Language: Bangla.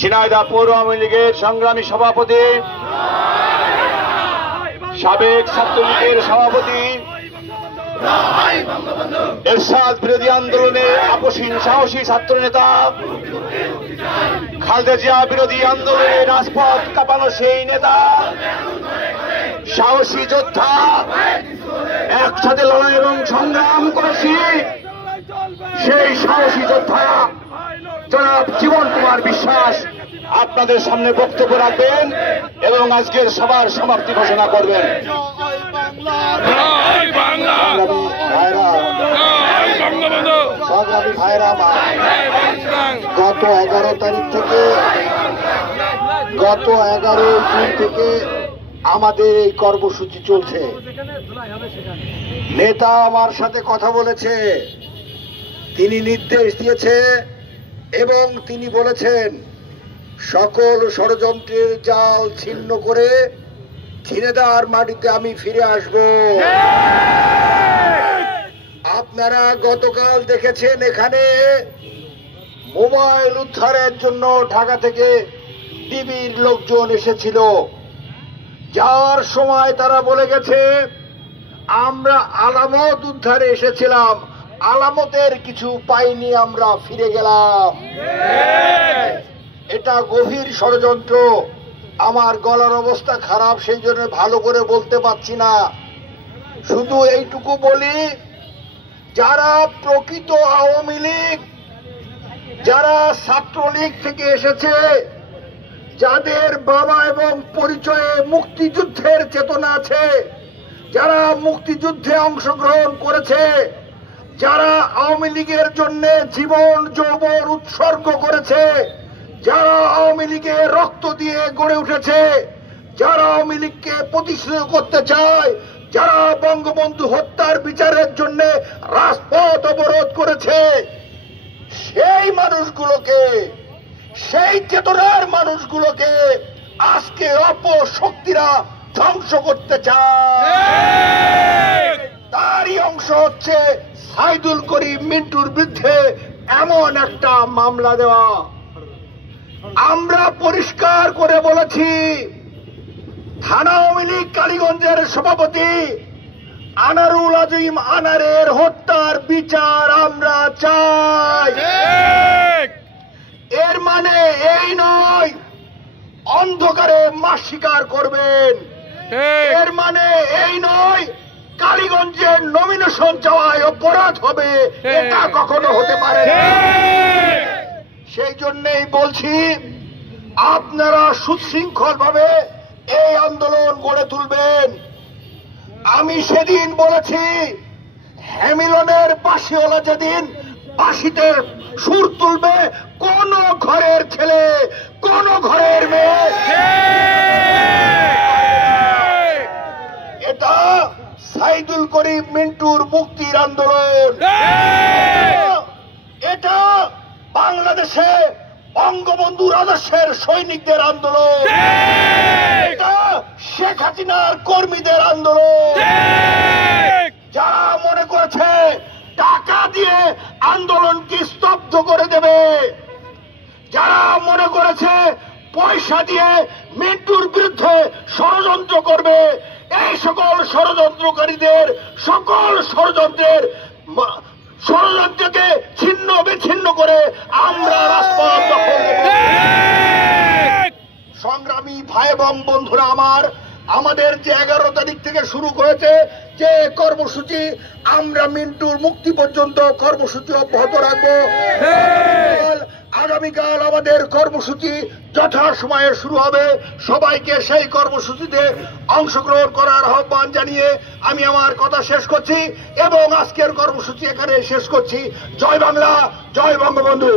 ঝিনাইদহ পৌর আওয়ামী লীগের সংগ্রামী সভাপতি, সাবেক ছাত্রলীগের সভাপতি, এরশাদ বিরোধী আন্দোলনের আপসহীন সাহসী ছাত্র নেতা, খালেদা জিয়া বিরোধী আন্দোলনে রাজপথ কাঁপানো সেই নেতা, সাহসী যোদ্ধা, একসাথে লড়াই এবং সংগ্রাম করেছি সেই সাহসী যোদ্ধা জনাব জীবন কুমার বিশ্বাস আপনাদের সামনে বক্তব্য রাখবেন এবং আজকের সভার সমাপ্তি ঘোষণা করবেন। সংগ্রামী ভাইরা, গত 11 তারিখ থেকে গত 11 জুন থেকে আমাদের এই কর্মসূচি চলছে। নেতা আমার সাথে কথা বলেছে, তিনি নির্দেশ দিয়েছে এবং তিনি বলেছেন সকল ষড়যন্ত্রের জাল ছিন্ন করে ঝিনাইদহের মাটিতে আমি ফিরে আসব। আপনারা গতকাল দেখেছেন এখানে মোবাইল উদ্ধারের জন্য ঢাকা থেকে টিভির লোকজন এসেছিল। যাওয়ার সময় তারা বলে গেছে আমরা আলামত উদ্ধারে এসেছিলাম, আলামতের কিছু পাইনি, আমরা ফিরে গেলাম। এটা গভীর ষড়যন্ত্র। আমার গলার অবস্থা খারাপ, সেই জন্য ভালো করে বলতে পারছি না। শুধু এইটুকু বলি, যারা প্রকৃত আওয়ামী লীগ, যারা ছাত্রলীগ থেকে এসেছে, যাদের বাবা এবং পরিচয়ে মুক্তিযুদ্ধের চেতনা আছে, যারা মুক্তিযুদ্ধে অংশগ্রহণ করেছে, যারা আওয়ামী লীগের জন্য জীবন যৌবন উৎসর্গ করেছে, যারা আওয়ামী লীগের রক্ত দিয়ে গড়ে উঠেছে, যারা আওয়ামী লীগকে প্রতিষ্ঠিত করতে চায়, যারা বঙ্গবন্ধু হত্যার বিচারের জন্য রাজপথ অবরোধ করেছে, সেই মানুষগুলোকে, সেই চেতনার মানুষগুলোকে আজকে অপশক্তিরা ধ্বংস করতে চায়। তারই অংশ হচ্ছে সাইদুল করিম মিন্টুর বিরুদ্ধে এমন একটা মামলা দেওয়া। আমরা পরিষ্কার করে বলেছি, থানা আওয়ামী লীগ কালীগঞ্জের সভাপতি আনারুল আজিম আনারের হত্যার বিচার আমরা চাই। এর মানে এই নয় অন্ধকারে মাস শিকার করবেন, এর মানে এই নয় কালীগঞ্জের নমিনেশন চাওয়ায় অপরাধ হবে, এটা কখনো হতে পারে না। সেই জন্যই বলছি, আপনারা সুশৃঙ্খল ভাবে এই আন্দোলন গড়ে তুলবেন। আমি সেদিন বলেছি, হ্যামিলনের বাঁশিওয়ালা যেদিন বাঁশিতে সুর তুলবে, কোন ঘরের ছেলে, কোন ঘরের মেয়ে, এটা সাইদুল করিম মিন্টুর মুক্তির আন্দোলন, এটা বাংলাদেশে বঙ্গবন্ধুর আদর্শের সৈনিকদের আন্দোলন, এটা শেখ হাসিনার কর্মীদের আন্দোলন। যারা মনে করেছে টাকা দিয়ে আন্দোলনকে স্তব্ধ করে দেবে, যারা মনে করেছে পয়সা দিয়ে মিন্টুর বিরুদ্ধে ষড়যন্ত্র করবে, এই সকল ষড়যন্ত্রকারীদের সকল ষড়যন্ত্রকে ছিন্ন বিচ্ছিন্ন করে আমরা রাজপথ দখল করব। সংগ্রামী ভাই এবং বন্ধুরা আমার, আমাদের যে 11 তারিখ থেকে শুরু হয়েছে যে কর্মসূচি, আমরা মিন্টুর মুক্তি পর্যন্ত কর্মসূচি অব্যাহত রাখবো। আগামীকাল আমাদের কর্মসূচি যথাসময়ে শুরু হবে। সবাইকে সেই কর্মসূচিতে অংশগ্রহণ করার আহ্বান জানিয়ে আমি আমার কথা শেষ করছি এবং আজকের কর্মসূচি এখানে শেষ করছি। জয় বাংলা, জয় বঙ্গবন্ধু।